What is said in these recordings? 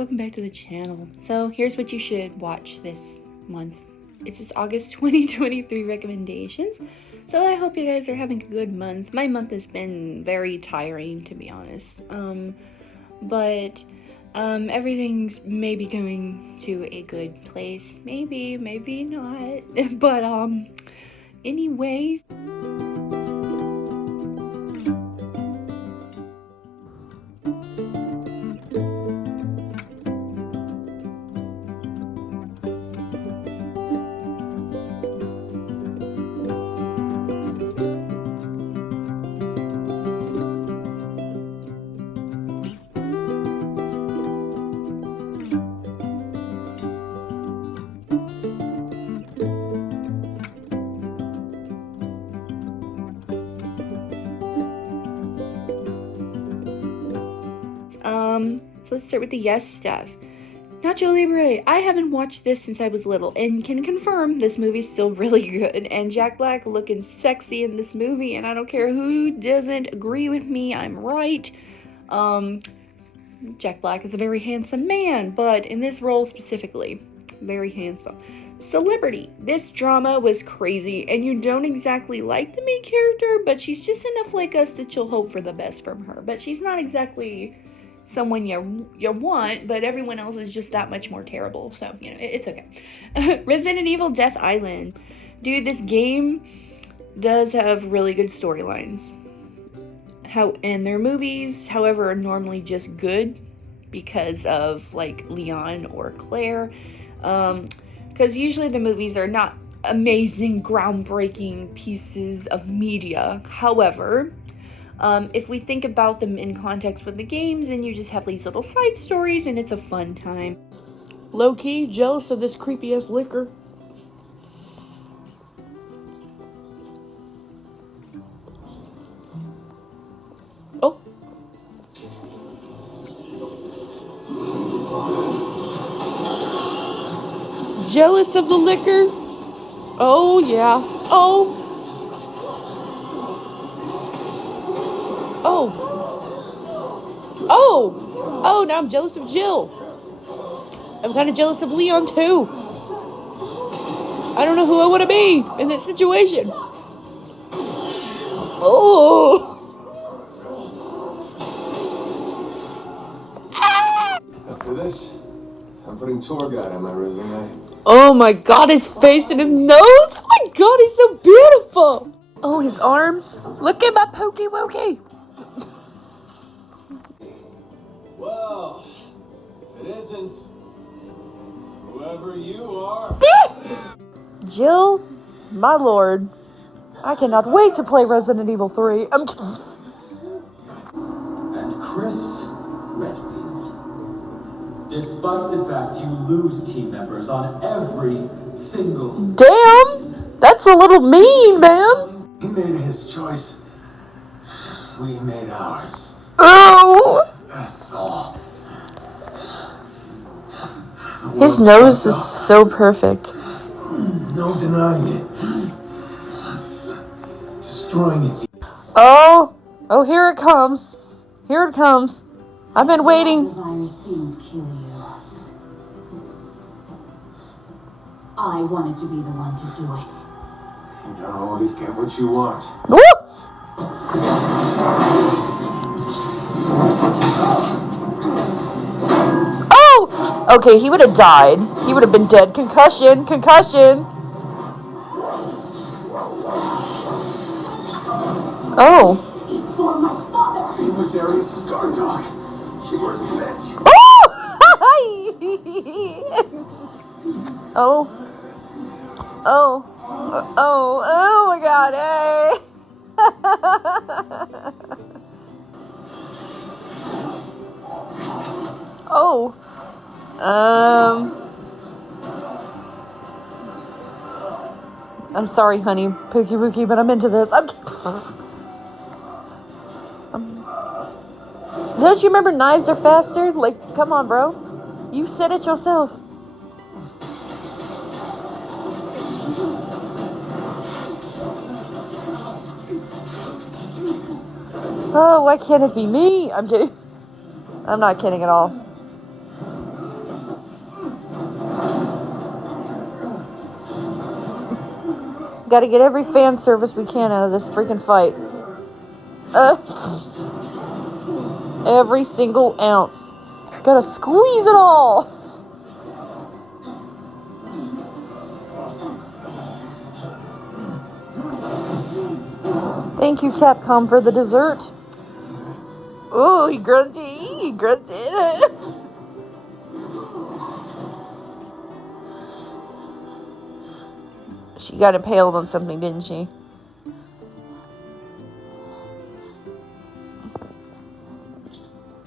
welcome back to the channel. So here's what you should watch this month. It's this August 2023 recommendations. So I hope you guys are having a good month. My month has been very tiring, to be honest. But everything's maybe going to a good place. Maybe not. But anyways. So let's start with the yes stuff. Nacho Libre. I haven't watched this since I was little and can confirm this movie's still really good. And Jack Black looking sexy in this movie, and I don't care who doesn't agree with me, I'm right. Jack Black is a very handsome man, but in this role specifically, very handsome. Celebrity. This drama was crazy, and you don't exactly like the main character, but she's just enough like us that you'll hope for the best from her. But she's not exactly someone you want, but everyone else is just that much more terrible, so you know it's okay. Resident Evil Death Island. Dude, this game does have really good storylines. And their movies, however, are normally just good because of like Leon or Claire, because usually the movies are not amazing, groundbreaking pieces of media. However, if we think about them in context with the games, then you just have these little side stories and it's a fun time. Low-key jealous of this creepy-ass liquor. Oh. Jealous of the liquor? Oh, yeah. Oh. Oh, now I'm jealous of Jill. I'm kind of jealous of Leon, too. I don't know who I want to be in this situation. Oh. After this, I'm putting tour guide on my resume. Oh my god, his face and his nose. Oh my god, he's so beautiful. Oh, his arms. Look at my pokey wokey. Well, if it isn't, whoever you are. Jill, my lord. I cannot wait to play Resident Evil 3. And Chris Redfield. Despite the fact you lose team members on every single... Damn! That's a little mean, man. He made his choice. We made ours. Oh! That's all. His nose is so perfect. No denying it. Destroying its... Oh, here it comes. Here it comes. I've been waiting. The virus didn't kill you. I wanted to be the one to do it. You don't always get what you want. Woo! Oh! Okay, he would have died. He would have been dead. Concussion. Oh. This is for my father. He was Arius' guard dog. She was a bitch. Oh! Oh my god, hey! Oh. I'm sorry, honey, Pookie Wookie, but I'm into this. Don't you remember Knives Are Faster? Like, come on, bro. You said it yourself. Oh, why can't it be me? I'm kidding. I'm not kidding at all. Gotta get every fan service we can out of this freaking fight. Every single ounce. Gotta squeeze it all. Thank you, Capcom, for the dessert. Ooh, he grunted. He grunted. She got impaled on something, didn't she?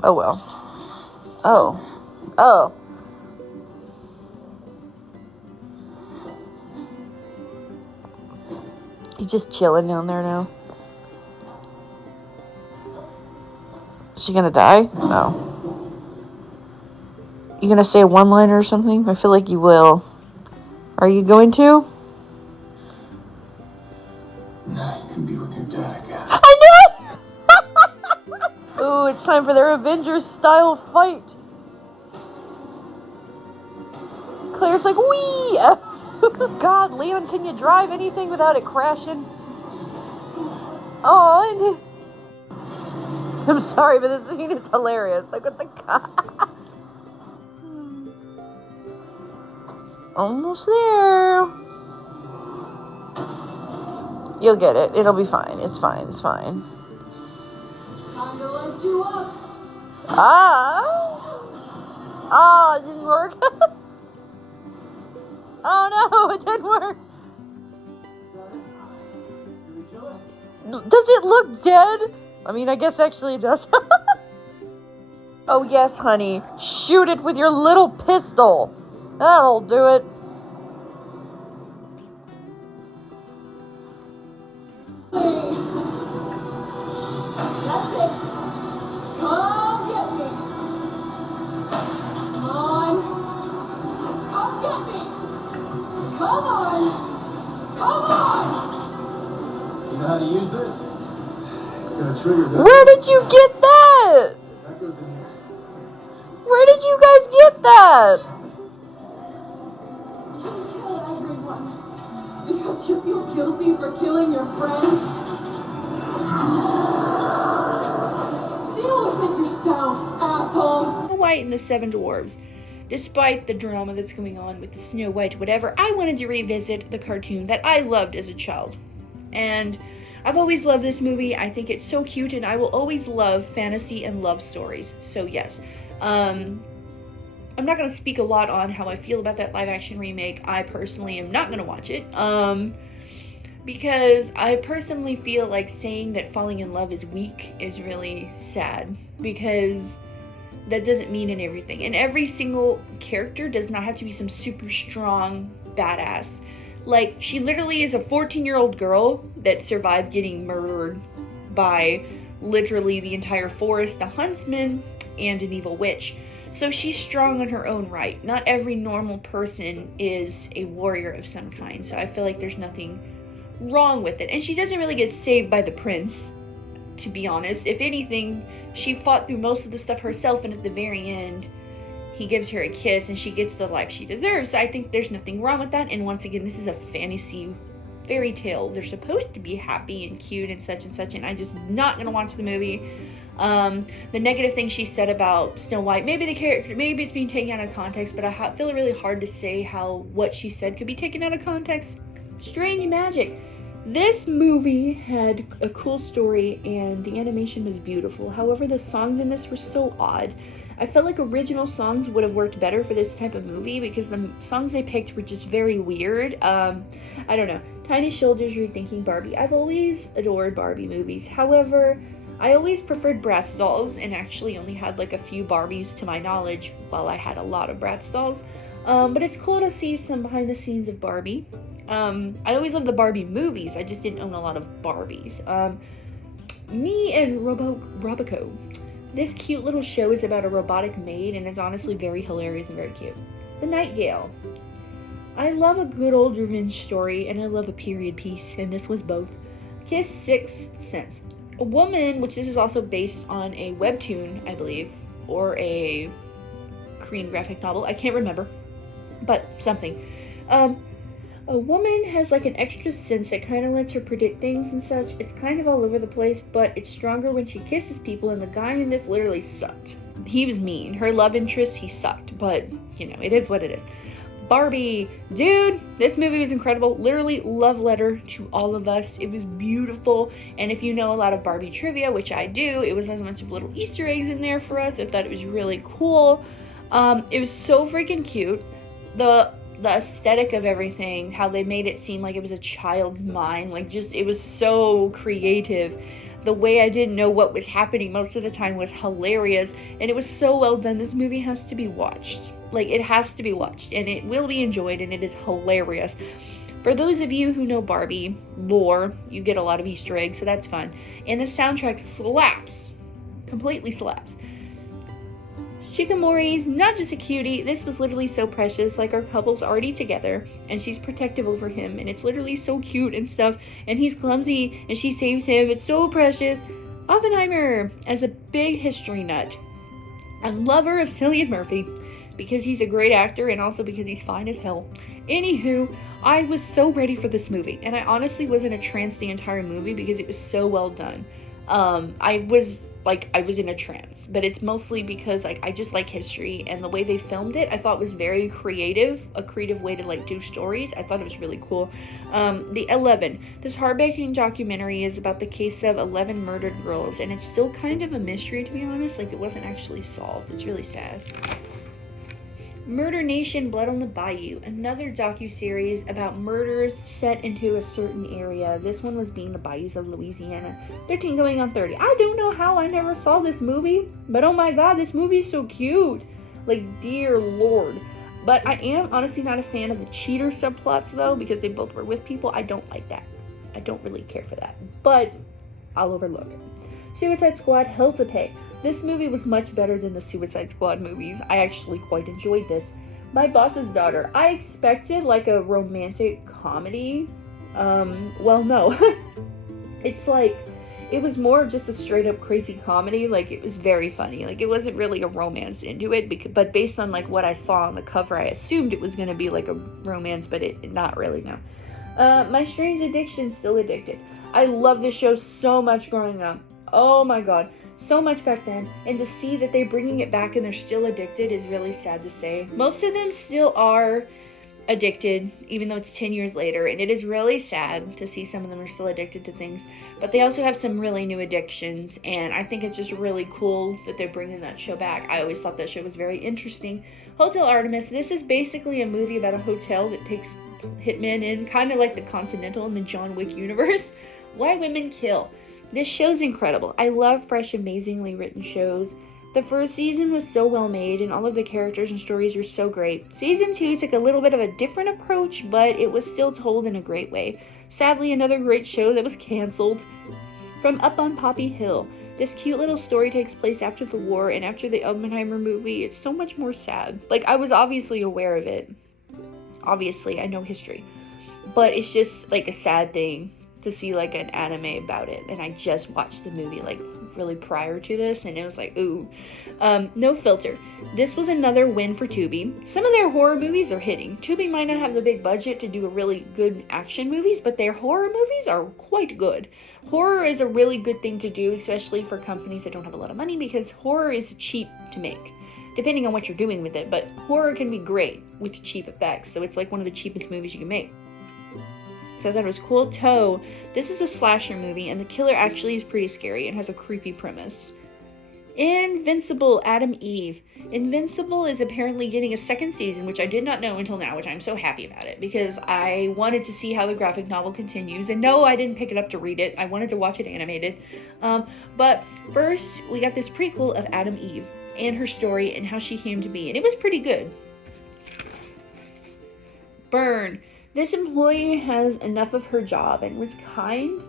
Oh, well. Oh. He's just chilling down there now. Is she gonna die? No. You gonna say a one-liner or something? I feel like you will. Are you going to? Now you can be with your dad again. I knew it! Ooh, it's time for their Avengers-style fight. Claire's like, wee! God, Leon, can you drive anything without it crashing? Oh, I'm sorry, but this scene is hilarious. Like, what the god? Almost there. You'll get it. It'll be fine. It's fine. It's fine. Time to let you up. It didn't work. Oh no, it didn't work. Did we kill it? Does it look dead? I mean, I guess actually it does. Oh yes, honey. Shoot it with your little pistol. That'll do it. That's it. Come get me. Come on. Come get me. Come on. Come on. You know how to use this? It's gonna trigger this. Where did you get that? That goes in here. Where did you guys get that? You kill everyone because you feel guilty for killing your friend. Deal with it yourself, asshole. Snow White and the Seven Dwarves. Despite the drama that's going on with the Snow White, whatever, I wanted to revisit the cartoon that I loved as a child. And I've always loved this movie. I think it's so cute, and I will always love fantasy and love stories. So yes, I'm not going to speak a lot on how I feel about that live action remake. I personally am not going to watch it. Because I personally feel like saying that falling in love is weak is really sad. Because that doesn't mean in everything. And every single character does not have to be some super strong badass. Like, she literally is a 14-year-old girl that survived getting murdered by literally the entire forest, a huntsman, and an evil witch. So she's strong in her own right. Not every normal person is a warrior of some kind. So I feel like there's nothing wrong with it. And she doesn't really get saved by the prince, to be honest. If anything, she fought through most of the stuff herself, and at the very end, he gives her a kiss and she gets the life she deserves. So I think there's nothing wrong with that. And once again, this is a fantasy fairy tale. They're supposed to be happy and cute and such, and I'm just not gonna watch the movie. The negative thing she said about Snow White, maybe the character, maybe it's being taken out of context, but I feel it really hard to say how what she said could be taken out of context. Strange magic. This movie had a cool story and the animation was beautiful. However, the songs in this were so odd. I felt like original songs would have worked better for this type of movie because the songs they picked were just very weird. I don't know. Tiny Shoulders, Rethinking Barbie. I've always adored Barbie movies. However, I always preferred Bratz dolls and actually only had like a few Barbies to my knowledge, while I had a lot of Bratz dolls. But it's cool to see some behind the scenes of Barbie. I always loved the Barbie movies. I just didn't own a lot of Barbies. Me and Roboco. This cute little show is about a robotic maid, and it's honestly very hilarious and very cute. The Nightingale. I love a good old revenge story, and I love a period piece, and this was both. Kiss Sixth Sense. A woman, which this is also based on a webtoon, I believe, or a Korean graphic novel. I can't remember, but something. A woman has like an extra sense that kind of lets her predict things and such. It's kind of all over the place, but it's stronger when she kisses people, and the guy in this literally sucked. He was mean. Her love interest, he sucked, but you know, it is what it is. Barbie, dude, this movie was incredible. Literally love letter to all of us. It was beautiful, and if you know a lot of Barbie trivia, which I do, it was a bunch of little Easter eggs in there for us. I thought it was really cool. It was so freaking cute. The aesthetic of everything, how they made it seem like it was a child's mind, like just, it was so creative. The way I didn't know what was happening most of the time was hilarious, and it was so well done. This movie has to be watched. Like, it has to be watched, and it will be enjoyed, and it is hilarious. For those of you who know Barbie lore, you get a lot of Easter eggs, so that's fun. And the soundtrack slaps. Completely slaps. Shikamori's not just a cutie, this was literally so precious, like our couple's already together, and she's protective over him, and it's literally so cute and stuff, and he's clumsy, and she saves him, it's so precious. Oppenheimer, as a big history nut, a lover of Cillian Murphy, because he's a great actor, and also because he's fine as hell. Anywho, I was so ready for this movie, and I honestly was in a trance the entire movie because it was so well done. I was in a trance, but it's mostly because I just like history, and the way they filmed it I thought was very creative, a creative way to do stories. I thought it was really cool. The 11, this heartbreaking documentary is about the case of 11 murdered girls, and it's still kind of a mystery, to be honest. It wasn't actually solved. It's really sad. Murder Nation, Blood on the Bayou, another docu-series about murders set into a certain area. This one was being the bayous of Louisiana. 13 going on 30. I don't know how I never saw this movie, but oh my god, this movie is so cute. Dear lord. But I am honestly not a fan of the cheater subplots, though, because they both were with people. I don't like that. I don't really care for that, but I'll overlook it. Suicide Squad, Hell to Pay. This movie was much better than the Suicide Squad movies. I actually quite enjoyed this. My Boss's Daughter. I expected a romantic comedy. Well, no. It was more of just a straight up crazy comedy. It was very funny. It wasn't really a romance into it, but based on what I saw on the cover, I assumed it was going to be a romance, but it not really, no. My Strange Addiction, Still Addicted. I love this show so much growing up. Oh my god. So much back then, and to see that they're bringing it back and they're still addicted is really sad to say. Most of them still are addicted, even though it's 10 years later, and it is really sad to see some of them are still addicted to things, but they also have some really new addictions, and I think it's just really cool that they're bringing that show back. I always thought that show was very interesting. Hotel Artemis, this is basically a movie about a hotel that takes hitmen in, kind of like the Continental in the John Wick universe. Why Women Kill. This show's incredible. I love fresh, amazingly written shows. The first season was so well made, and all of the characters and stories were so great. Season 2 took a little bit of a different approach, but it was still told in a great way. Sadly, another great show that was canceled. From Up on Poppy Hill. This cute little story takes place after the war and after the Oppenheimer movie. It's so much more sad. I was obviously aware of it. Obviously, I know history. But it's just, a sad thing to see an anime about it, and I just watched the movie really prior to this, and it was ooh. No Filter. This was another win for Tubi. Some of their horror movies are hitting. Tubi might not have the big budget to do a really good action movies, but their horror movies are quite good. Horror is a really good thing to do, especially for companies that don't have a lot of money, because horror is cheap to make, depending on what you're doing with it, but horror can be great with cheap effects, so it's one of the cheapest movies you can make. So that was cool. Toe. This is a slasher movie, and the killer actually is pretty scary and has a creepy premise. Invincible, Adam Eve. Invincible is apparently getting a second season, which I did not know until now, which I'm so happy about it, because I wanted to see how the graphic novel continues, and no, I didn't pick it up to read it. I wanted to watch it animated. But first, we got this prequel of Adam Eve and her story and how she came to be, and it was pretty good. Burn. This employee has enough of her job and was kind.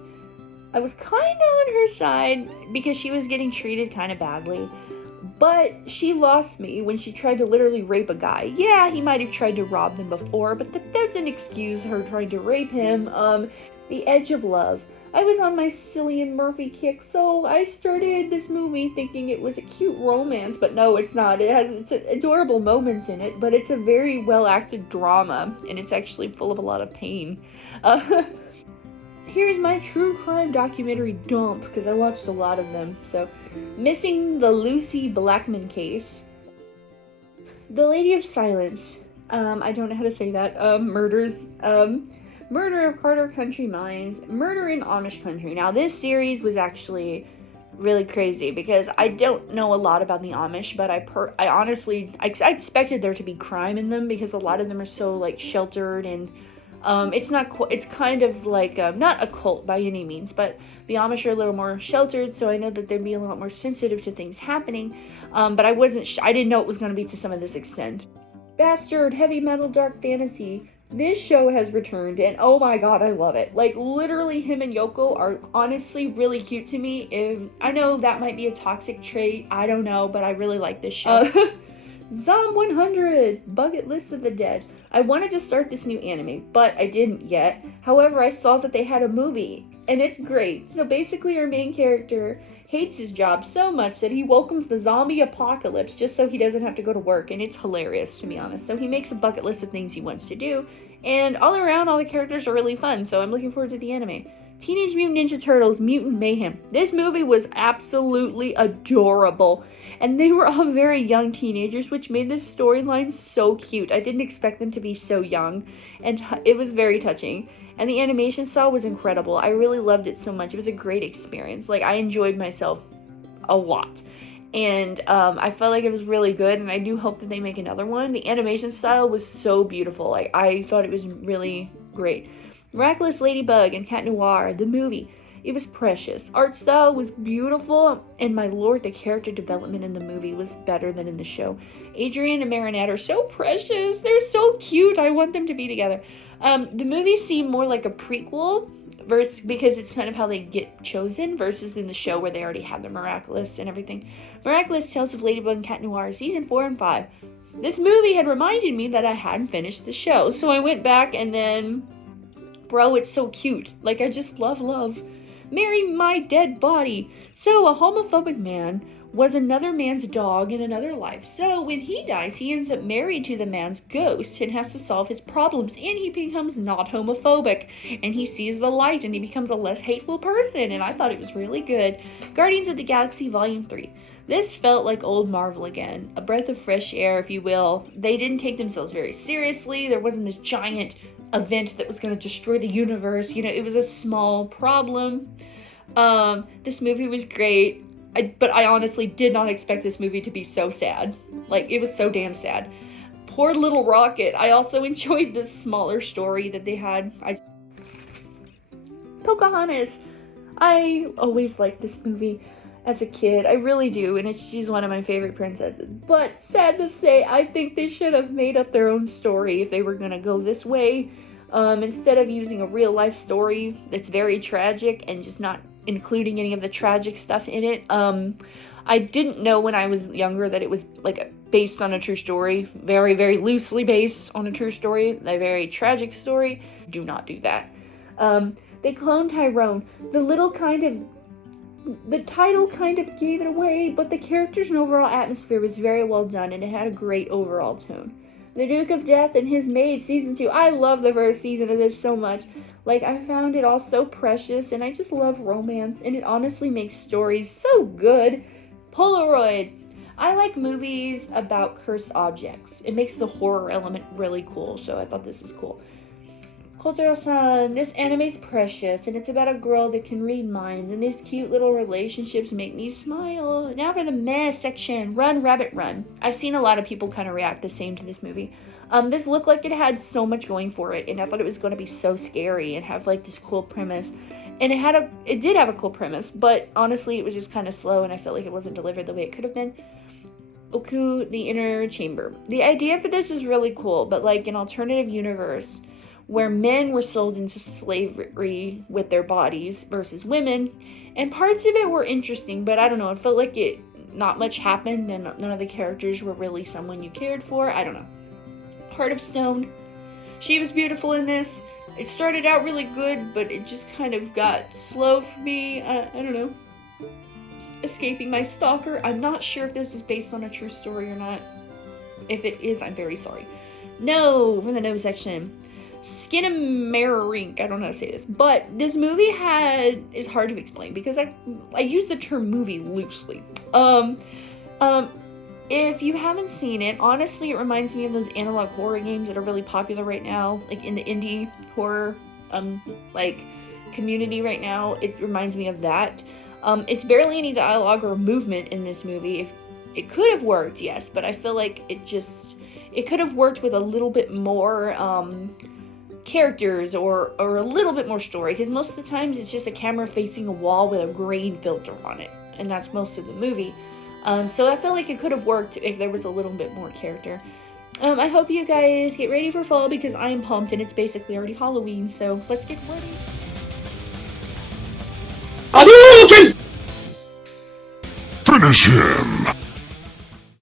I was kind of on her side because she was getting treated kind of badly. But she lost me when she tried to literally rape a guy. Yeah, he might have tried to rob them before, but that doesn't excuse her trying to rape him. The Edge of Love. I was on my Cillian Murphy kick, so I started this movie thinking it was a cute romance, but no, it's not. It's adorable moments in it, but it's a very well acted drama, and it's actually full of a lot of pain. Here's my true crime documentary dump, because I watched a lot of them. So, Missing the Lucy Blackman Case, The Lady of Silence, I don't know how to say that, Murder of Carter Country Mines, Murder in Amish Country. Now, this series was actually really crazy because I don't know a lot about the Amish, but I honestly expected there to be crime in them because a lot of them are so like sheltered and it's kind of like not a cult by any means, but the Amish are a little more sheltered, so I know that they'd be a lot more sensitive to things happening. But I didn't know it was going to be to some of this extent. Bastard, heavy metal, dark fantasy. This show has returned, and oh my god, I love it. Like, literally, him and Yoko are honestly really cute to me. And I know that might be a toxic trait, I don't know, but I really like this show. Zom 100, Bucket List of the Dead. I wanted to start this new anime, but I didn't yet. However, I saw that they had a movie, and it's great. So basically, our main character hates his job so much that he welcomes the zombie apocalypse just so he doesn't have to go to work, and it's hilarious, to be honest. So he makes a bucket list of things he wants to do, and all around, all the characters are really fun, so I'm looking forward to the anime. Teenage Mutant Ninja Turtles Mutant Mayhem. This movie was absolutely adorable, and they were all very young teenagers, which made this storyline so cute. I didn't expect them to be so young, and it was very touching. And the animation style was incredible. I really loved it so much. It was a great experience. Like, I enjoyed myself a lot. And I felt like it was really good, and I do hope that they make another one. The animation style was so beautiful. Like, I thought it was really great. Miraculous Ladybug and Cat Noir, the movie. It was precious. Art style was beautiful, and my lord, the character development in the movie was better than in the show. Adrian and Marinette are so precious. They're so cute. I want them to be together. The movie seemed more like a prequel because it's kind of how they get chosen versus in the show where they already have the Miraculous and everything. Miraculous Tales of Ladybug and Cat Noir, season 4 and 5. This movie had reminded me that I hadn't finished the show, so I went back and then, bro, it's so cute. Like, I just love. Marry my dead body. So, a homophobic man was another man's dog in another life. So when he dies, he ends up married to the man's ghost and has to solve his problems, and he becomes not homophobic, and he sees the light, and he becomes a less hateful person, and I thought it was really good. Guardians of the Galaxy Volume 3. This felt like old Marvel again, a breath of fresh air, if you will. They didn't take themselves very seriously. There wasn't this giant event that was going to destroy the universe. You know, it was a small problem. This movie was great. But I honestly did not expect this movie to be so sad. Like, it was so damn sad. Poor Little Rocket. I also enjoyed this smaller story that they had. Pocahontas. I always liked this movie as a kid. I really do, and she's one of my favorite princesses. But sad to say, I think they should have made up their own story if they were gonna go this way. Instead of using a real life story that's very tragic and just not including any of the tragic stuff in it. I didn't know when I was younger that it was like based on a true story, very, very loosely based on a true story, a very tragic story. Do not do that. They cloned Tyrone. The title kind of gave it away, but the characters and overall atmosphere was very well done, and it had a great overall tone. The Duke of Death and His Maid, Season 2. I love the first season of this so much. Like, I found it all so precious, and I just love romance, and it honestly makes stories so good. Polaroid. I like movies about cursed objects. It makes the horror element really cool, so I thought this was cool. Kotaro-san. This anime's precious, and it's about a girl that can read minds, and these cute little relationships make me smile. Now for the meh section. Run, Rabbit, Run. I've seen a lot of people kind of react the same to this movie. This looked like it had so much going for it, and I thought it was going to be so scary and have like this cool premise. And it did have a cool premise, but honestly it was just kind of slow, and I felt like it wasn't delivered the way it could have been. Oku, the Inner Chamber. The idea for this is really cool, but like an alternative universe where men were sold into slavery with their bodies versus women, and parts of it were interesting, but I don't know, it felt like not much happened, and none of the characters were really someone you cared for. I don't know. Heart of Stone. She was beautiful in this. It started out really good, but it just kind of got slow for me. I don't know. Escaping My Stalker. I'm not sure if this was based on a true story or not. If it is, I'm very sorry. No, from the no section. Skinamarink. I don't know how to say this, but this movie is hard to explain because I use the term movie loosely. If you haven't seen it, honestly, it reminds me of those analog horror games that are really popular right now, like in the indie horror, like community right now. It reminds me of that. It's barely any dialogue or movement in this movie. It could have worked, yes, but I feel like it could have worked with a little bit more, characters or a little bit more story, because most of the times it's just a camera facing a wall with a grain filter on it, and that's most of the movie. So I feel like it could have worked if there was a little bit more character. I hope you guys get ready for fall because I'm pumped and it's basically already Halloween, so let's get ready. Finish him!